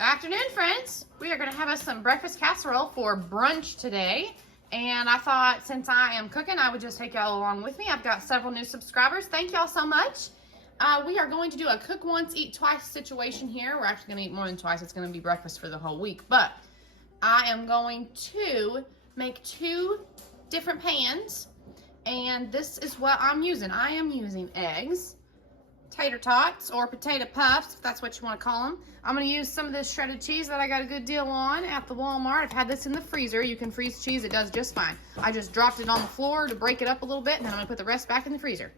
Afternoon, friends. We are going to have us some breakfast casserole for brunch today. And I thought since I am cooking, I would just take y'all along with me. I've got several new subscribers. Thank y'all so much. We are going to do a cook once, eat twice situation here. We're actually going to eat more than twice. It's going to be breakfast for the whole week. But I am going to make 2 different pans. And this is what I'm using. I am using eggs, tater tots, or potato puffs, if that's what you want to call them. I'm going to use some of this shredded cheese that I got a good deal on at the Walmart. I've had this in the freezer. You can freeze cheese. It does just fine. I just dropped it on the floor to break it up a little bit, and then I'm going to put the rest back in the freezer.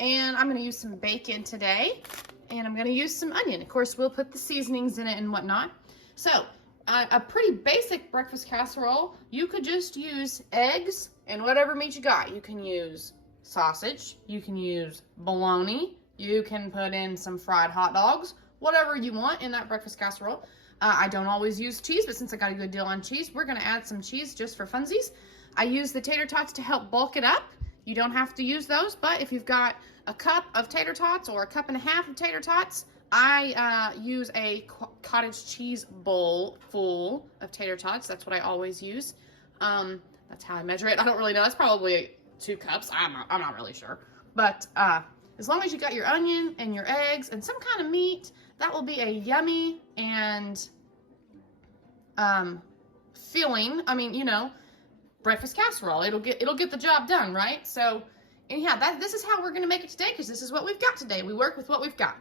And I'm going to use some bacon today, and I'm going to use some onion. Of course, we'll put the seasonings in it and whatnot. So, a pretty basic breakfast casserole. You could just use eggs and whatever meat you got. You can use sausage. You can use bologna. You can put in some fried hot dogs, whatever you want in that breakfast casserole. I don't always use cheese, but since I got a good deal on cheese, we're going to add some cheese just for funsies. I use the tater tots to help bulk it up. You don't have to use those, but if you've got a cup of tater tots or a cup and a half of tater tots, I use a cottage cheese bowl full of tater tots. That's what I always use. That's how I measure it. I don't really know. That's probably 2 cups. I'm not really sure. But as long as you got your onion and your eggs and some kind of meat, that will be a yummy and filling. I mean, you know, breakfast casserole. It'll get the job done, right? So anyhow, this is how we're gonna make it today because this is what we've got today. We work with what we've got.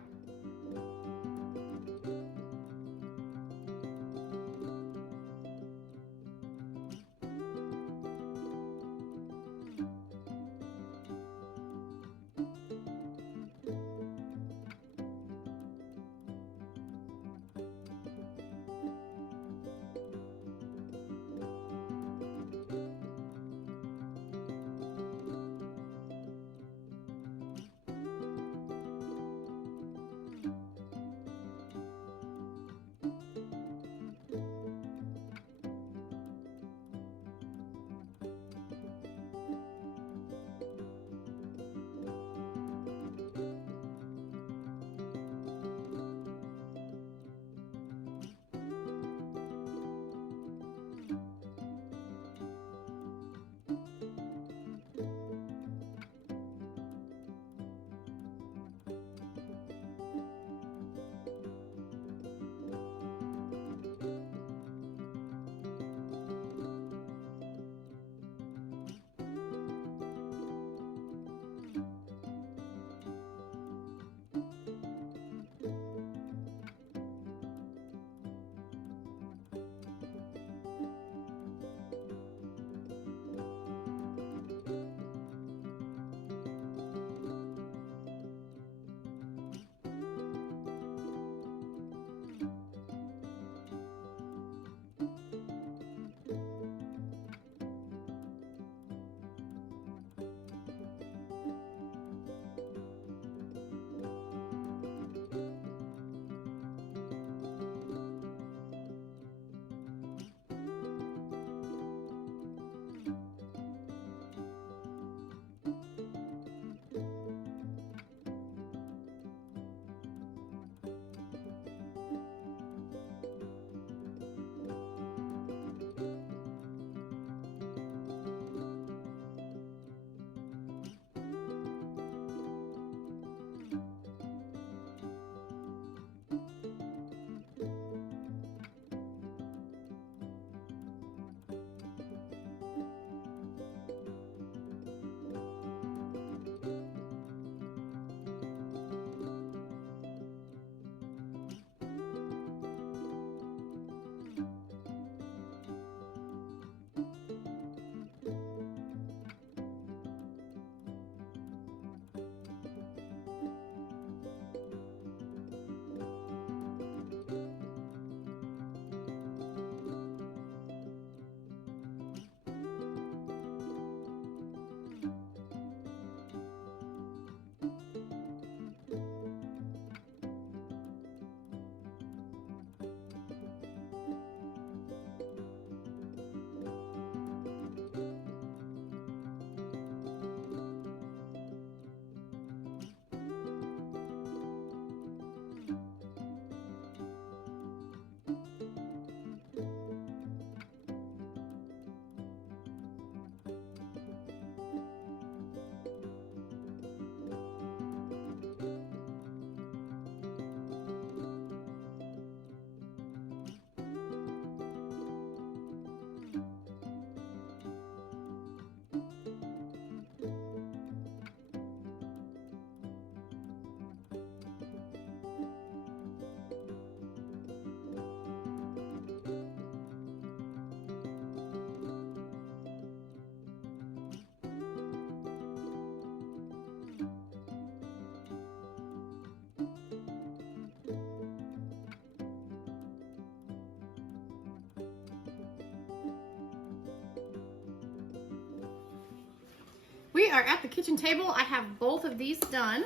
We are at the kitchen table. I have both of these done.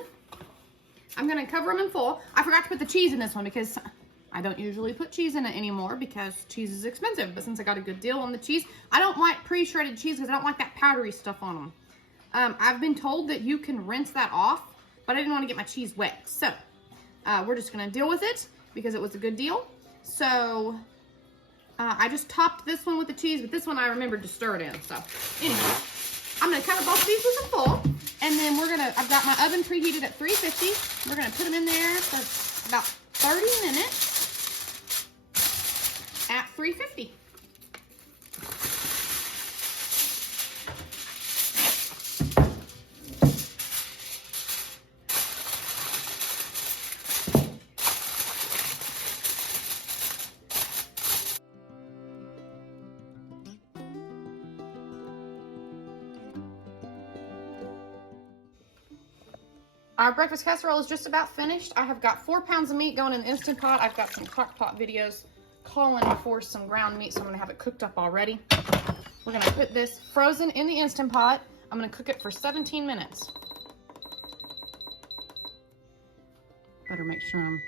I'm gonna cover them in foil. I forgot to put the cheese in this one because I don't usually put cheese in it anymore because cheese is expensive. But since I got a good deal on the cheese, I don't like pre-shredded cheese because I don't like that powdery stuff on them. I've been told that you can rinse that off, but I didn't want to get my cheese wet. So we're just gonna deal with it because it was a good deal. So I just topped this one with the cheese, but this one I remembered to stir it in. So anyway, I'm gonna cover both of these with some foil, and then I've got my oven preheated at 350. We're gonna put them in there for about 30 minutes at 350. Our breakfast casserole is just about finished. I have got 4 pounds of meat going in the Instant Pot. I've got some crock pot videos calling for some ground meat, so I'm gonna have it cooked up already. We're gonna put this frozen in the Instant Pot. I'm gonna cook it for 17 minutes. Better make sure I'm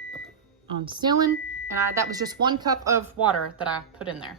on sealing. And that was just 1 cup of water that I put in there.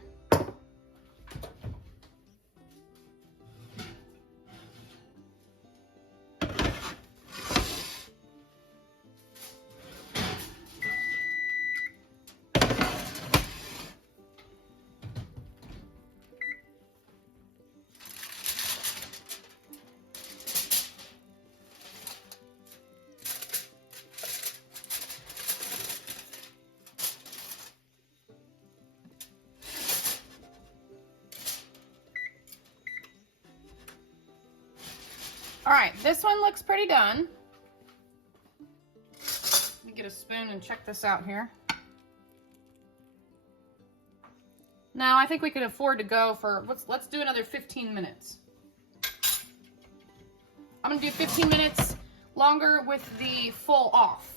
All right, this one looks pretty done. Let me get a spoon and check this out here. Now, I think we could afford to go for, let's do another 15 minutes. I'm gonna do 15 minutes longer with the full off.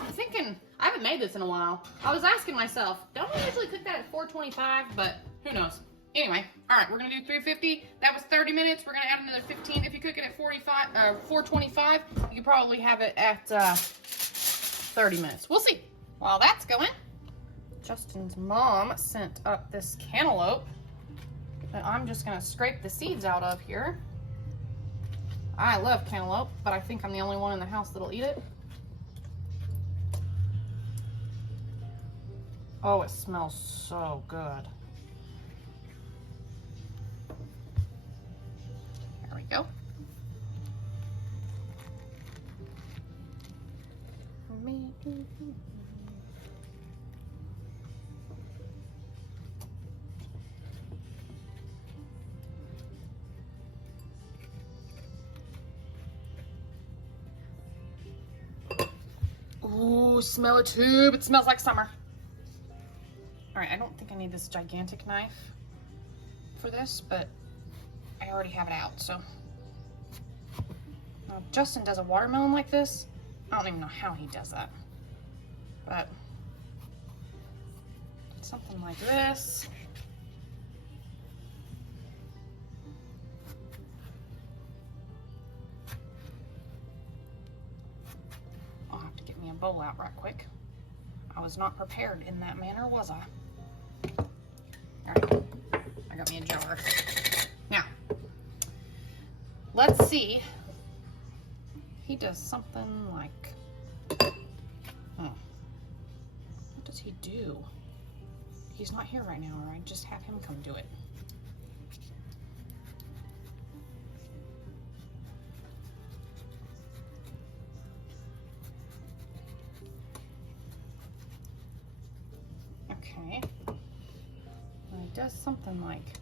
I'm thinking, I haven't made this in a while. I was asking myself, don't I usually cook that at 425? But who knows? Anyway, all right, we're gonna do 350. That was 30 minutes. We're gonna add another 15. If you cook it at 425, you could probably have it at 30 minutes. We'll see. While that's going, Justin's mom sent up this cantaloupe that I'm just gonna scrape the seeds out of here. I love cantaloupe, but I think I'm the only one in the house that'll eat it. Oh, it smells so good. There we go. Ooh, smell a tube. It smells like summer. All right, I don't think I need this gigantic knife for this, but I already have it out, so. Now, if Justin does a watermelon like this, I don't even know how he does that, but something like this. I'll have to get me a bowl out right quick. I was not prepared in that manner, was I? All right, I got me a jar. Now, let's see. He does something like, what does he do? He's not here right now, or I just have him come do it. Okay. He does something like,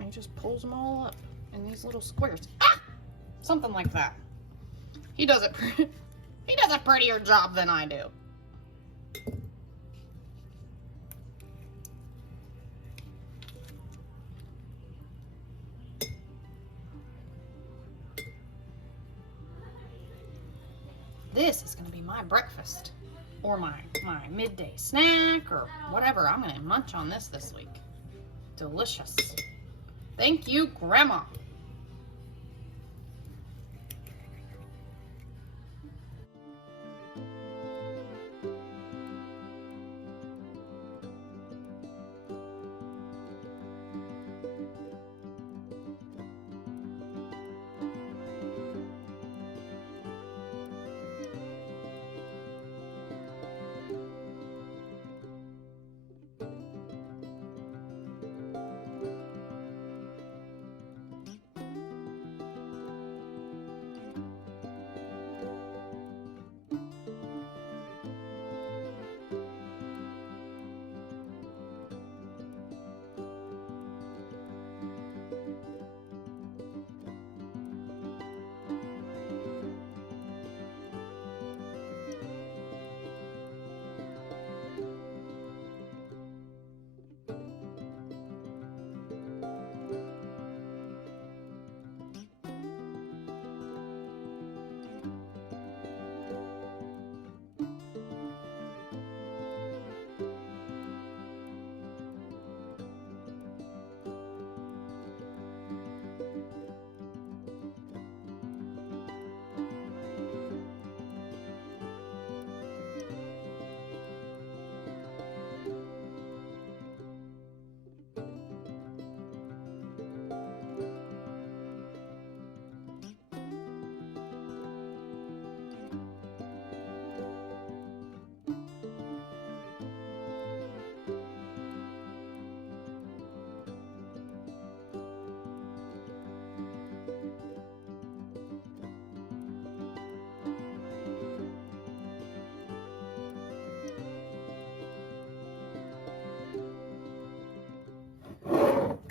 he just pulls them all up in these little squares. Ah! Something like that. He does it. He does a prettier job than I do. This is going to be my breakfast. or my midday snack or whatever. I'm gonna munch on this week. Delicious. Thank you, Grandma.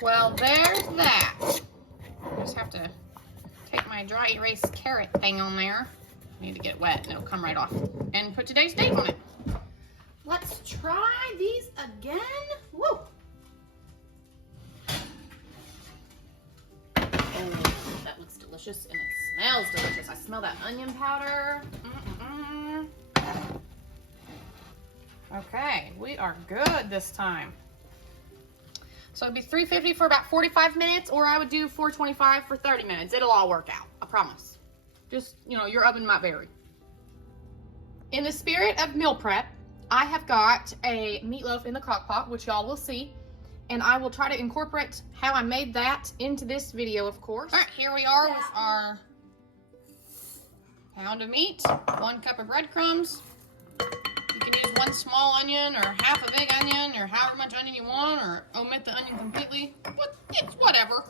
Well, there's that. I just have to take my dry erase carrot thing on there. I need to get it wet and it'll come right off. And put today's date on it. Let's try these again. Woo! Oh, that looks delicious and it smells delicious. I smell that onion powder. Okay, we are good this time. So it'd be $3.50 for about 45 minutes, or I would do $4.25 for 30 minutes. It'll all work out, I promise. Just, you know, your oven might vary. In the spirit of meal prep, I have got a meatloaf in the crock pot, which y'all will see, and I will try to incorporate how I made that into this video, of course. All right, here we are with our pound of meat, 1 cup of breadcrumbs. You can use 1 small onion or half a big onion or however much onion you want, or omit the onion completely. But it's whatever.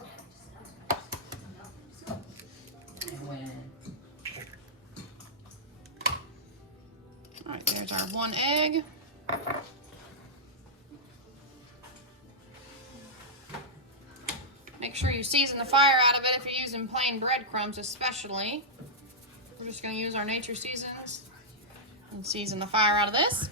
All right, there's our 1 egg. Make sure you season the fire out of it if you're using plain breadcrumbs especially. We're just going to use our nature seasons and season the fire out of this.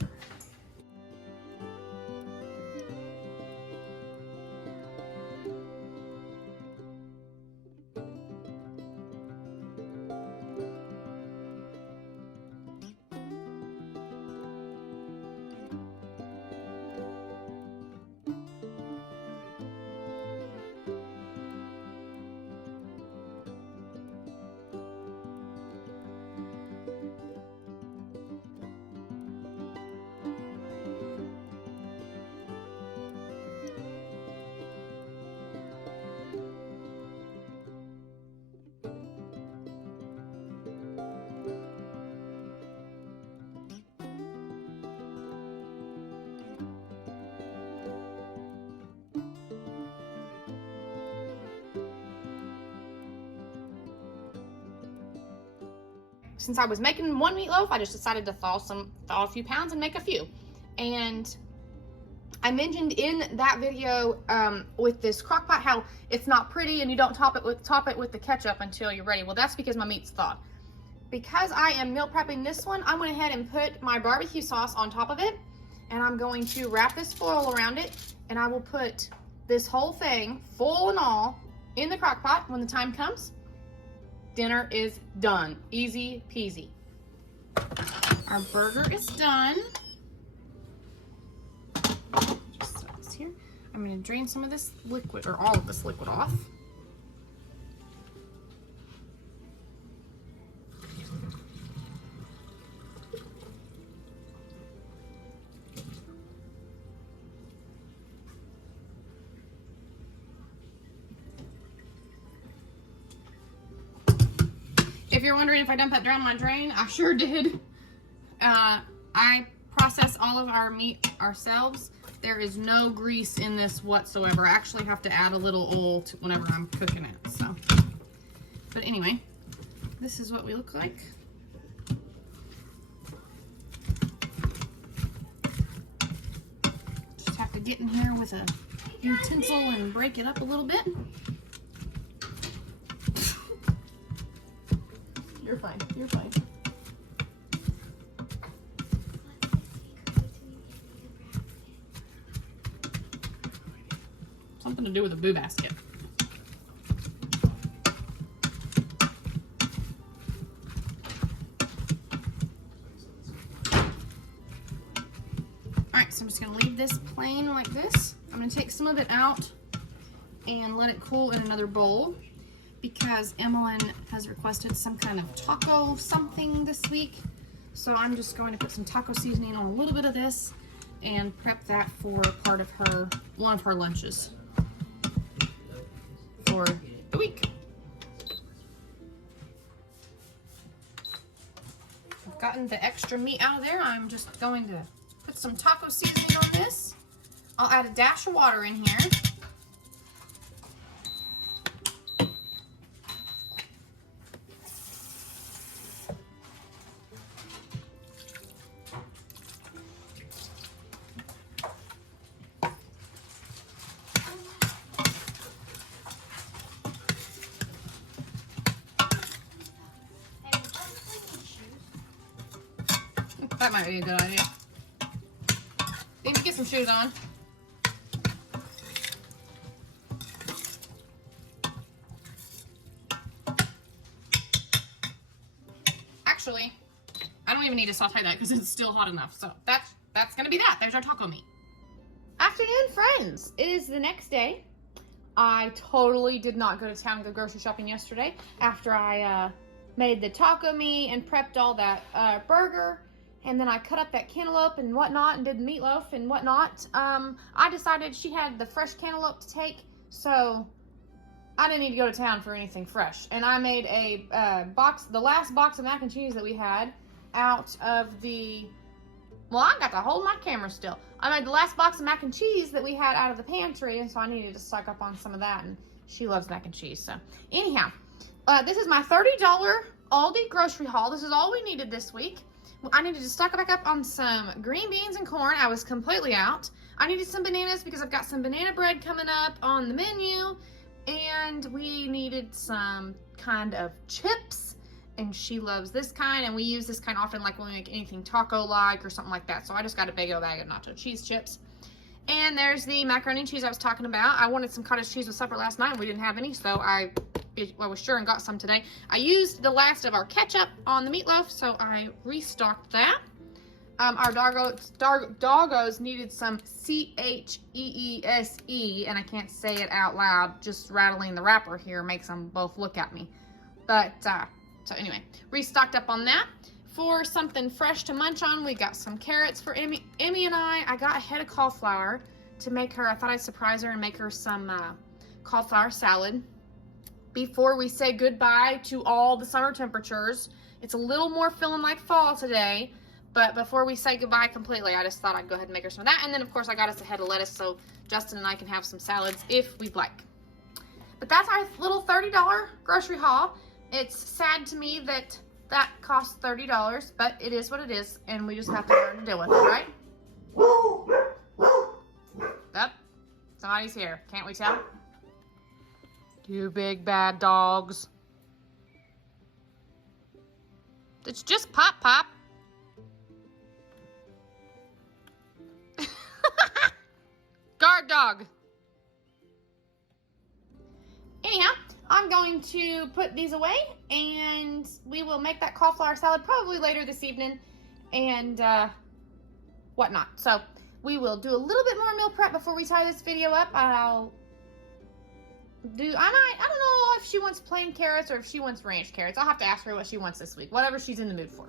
Since I was making 1 meatloaf, I just decided to thaw a few pounds and make a few. And I mentioned in that video with this crock pot how it's not pretty and you don't top it with the ketchup until you're ready. Well, that's because my meat's thawed. Because I am meal prepping this one, I went ahead and put my barbecue sauce on top of it, and I'm going to wrap this foil around it, and I will put this whole thing, full and all, in the crock pot when the time comes. Dinner is done. Easy peasy. All Our burger is done. Just set this here. I'm going to drain some of this liquid, or all of this liquid off. If you're wondering if I dumped that down my drain, I sure did. I process all of our meat ourselves. There is no grease in this whatsoever. I actually have to add a little oil to whenever I'm cooking it. So, but anyway, this is what we look like. Just have to get in here with a utensil and break it up a little bit. You're fine. You're fine. Something to do with a boo basket. Alright, so I'm just going to leave this plain like this. I'm going to take some of it out and let it cool in another bowl, because Emmeline has requested some kind of taco something this week. So I'm just going to put some taco seasoning on a little bit of this and prep that for one of her lunches for the week. I've gotten the extra meat out of there. I'm just going to put some taco seasoning on this. I'll add a dash of water in here. That might be a good idea. Need to get some shoes on. Actually, I don't even need to saute that because it's still hot enough. So that's gonna be that. There's our taco meat. Afternoon, friends. It is the next day. I totally did not go to town and go grocery shopping yesterday after I made the taco meat and prepped all that burger. And then I cut up that cantaloupe and whatnot and did the meatloaf and whatnot. I decided she had the fresh cantaloupe to take, so I didn't need to go to town for anything fresh. And I made a the last box of mac and cheese that we had out of the, well, I got to hold my camera still. I made the last box of mac and cheese that we had out of the pantry, and so I needed to stock up on some of that, and she loves mac and cheese. So anyhow, this is my $30 Aldi grocery haul. This is all we needed this week. I needed to stock back up on some green beans and corn. I was completely out. I needed some bananas because I've got some banana bread coming up on the menu. And we needed some kind of chips. And she loves this kind. And we use this kind often, like when we make anything taco-like or something like that. So I just got a big old bag of nacho cheese chips. And there's the macaroni and cheese I was talking about. I wanted some cottage cheese with supper last night. We didn't have any, so I was sure and got some today. I used the last of our ketchup on the meatloaf, so I restocked that. Our doggos needed some CHEESE, and I can't say it out loud. Just rattling the wrapper here makes them both look at me. But, so anyway, restocked up on that. For something fresh to munch on, we got some carrots for Emmy. Emmy and I got a head of cauliflower to make her. I thought I'd surprise her and make her some cauliflower salad before we say goodbye to all the summer temperatures. It's a little more feeling like fall today, but before we say goodbye completely, I just thought I'd go ahead and make her some of that. And then, of course, I got us a head of lettuce so Justin and I can have some salads if we'd like. But that's our little $30 grocery haul. It's sad to me that that costs $30, but it is what it is, and we just have to learn to deal with it, right? Yep, somebody's here. Can't we tell? You big bad dogs. It's just Pop Pop. Guard dog. Anyhow, I'm going to put these away, and we will make that cauliflower salad probably later this evening. and whatnot. So we will do a little bit more meal prep before we tie this video up. I don't know if she wants plain carrots or if she wants ranch carrots. I'll have to ask her what she wants this week, whatever she's in the mood for.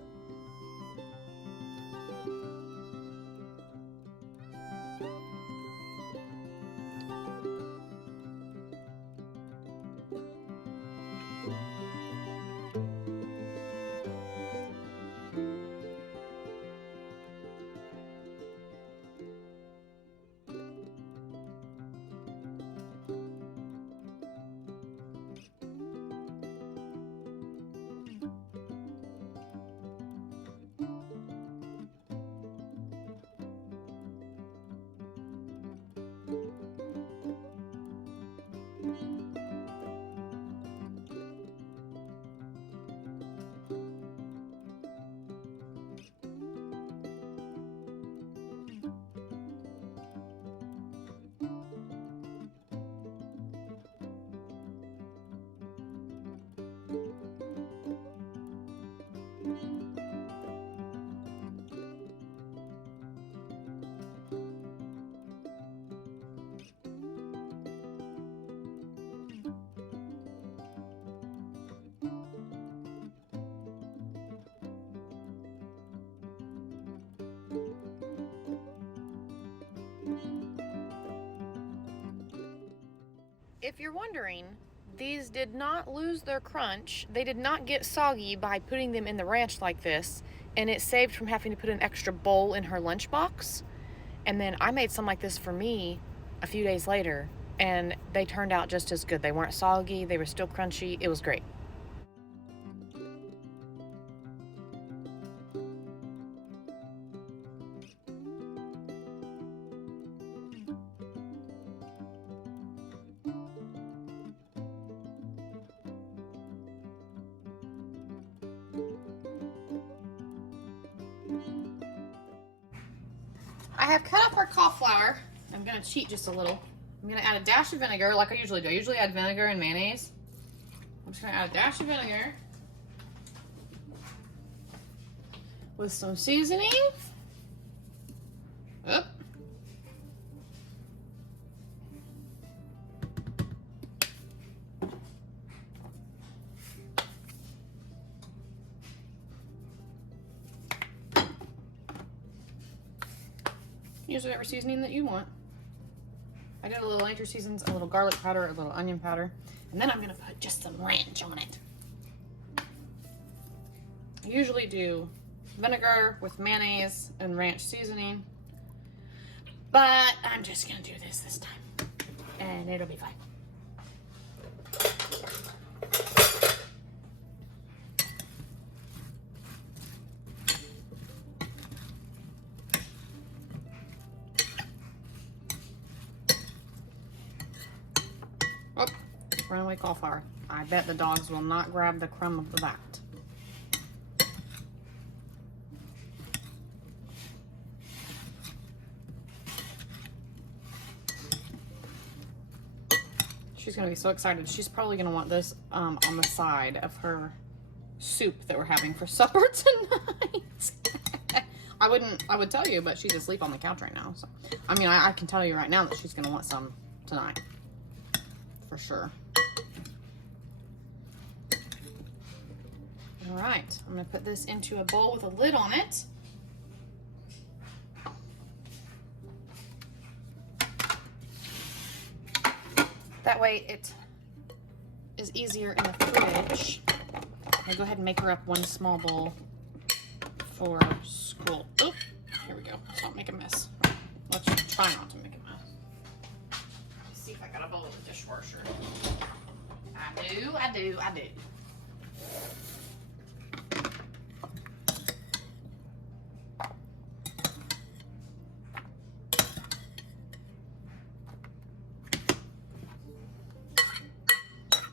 If you're wondering, these did not lose their crunch. They did not get soggy by putting them in the ranch like this, and it saved from having to put an extra bowl in her lunchbox. And then I made some like this for me a few days later, and they turned out just as good. They weren't soggy, they were still crunchy. It was great. I have cut up our cauliflower. I'm going to cheat just a little. I'm going to add a dash of vinegar like I usually do. I usually add vinegar and mayonnaise. I'm just going to add a dash of vinegar with some seasoning. Oop. Use whatever seasoning that you want. I did a little nature seasons, a little garlic powder, a little onion powder, and then I'm gonna put just some ranch on it. I usually do vinegar with mayonnaise and ranch seasoning, but I'm just gonna do this time, and it'll be fine. Oh, runaway cauliflower. I bet the dogs will not grab the crumb of that. She's gonna be so excited. She's probably gonna want this on the side of her soup that we're having for supper tonight. I would tell you, but she's asleep on the couch right now. So, I mean, I can tell you right now that she's gonna want some tonight. For sure. All right, I'm gonna put this into a bowl with a lid on it. That way it is easier in the fridge. I'll go ahead and make her up one small bowl for school. Oh, here we go. Let's not make a mess. Let's try not to make a mess. Let's see if I got a bowl in the dishwasher. I do.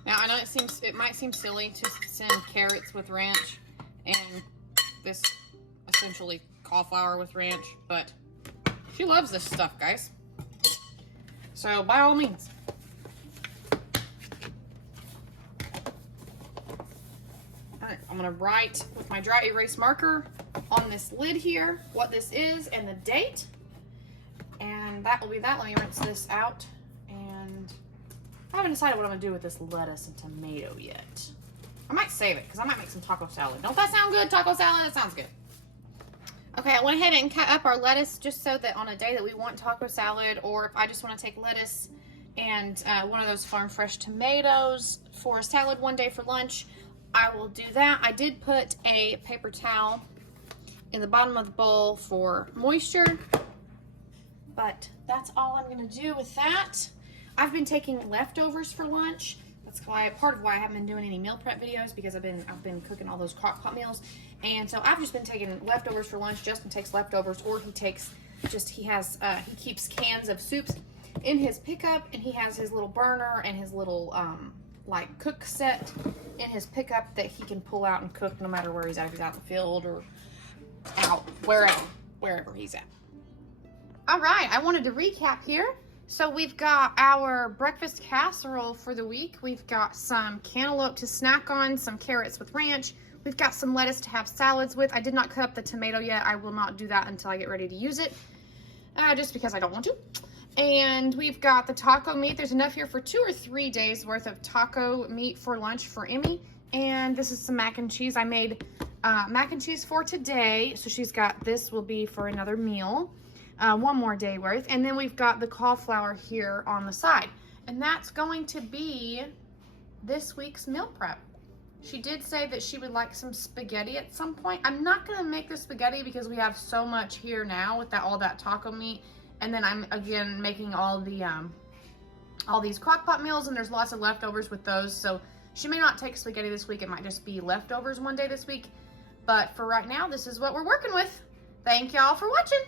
Now I know it might seem silly to send carrots with ranch and this essentially cauliflower with ranch, but she loves this stuff, guys. So by all means. Alright, I'm gonna write with my dry erase marker on this lid here what this is and the date. And that will be that. Let me rinse this out. And I haven't decided what I'm gonna do with this lettuce and tomato yet. I might save it because I might make some taco salad. Don't that sound good? Taco salad? That sounds good. Okay, I went ahead and cut up our lettuce just so that on a day that we want taco salad, or if I just want to take lettuce and one of those farm fresh tomatoes for a salad one day for lunch, I will do that. I did put a paper towel in the bottom of the bowl for moisture, but that's all I'm going to do with that. I've been taking leftovers for lunch. That's why part of why I haven't been doing any meal prep videos, because I've been cooking all those crock pot meals, and so I've just been taking leftovers for lunch. Justin takes leftovers, or he keeps cans of soups in his pickup, and he has his little burner and his little like cook set in his pickup that he can pull out and cook no matter where he's at, if he's out in the field or out wherever he's at. All right, I wanted to recap here. So we've got our breakfast casserole for the week. We've got some cantaloupe to snack on, some carrots with ranch. We've got some lettuce to have salads with. I did not cut up the tomato yet. I will not do that until I get ready to use it, just because I don't want to. And we've got the taco meat. There's enough here for 2 or 3 days worth of taco meat for lunch for Emmy. And this is some mac and cheese. I made mac and cheese for today. So she's got, this will be for another meal. 1 more day worth. And then we've got the cauliflower here on the side. And that's going to be this week's meal prep. She did say that she would like some spaghetti at some point. I'm not going to make the spaghetti because we have so much here now with all that taco meat. And then I'm again making all these crock pot meals, and there's lots of leftovers with those. So she may not take spaghetti this week. It might just be leftovers one day this week. But for right now, this is what we're working with. Thank y'all for watching.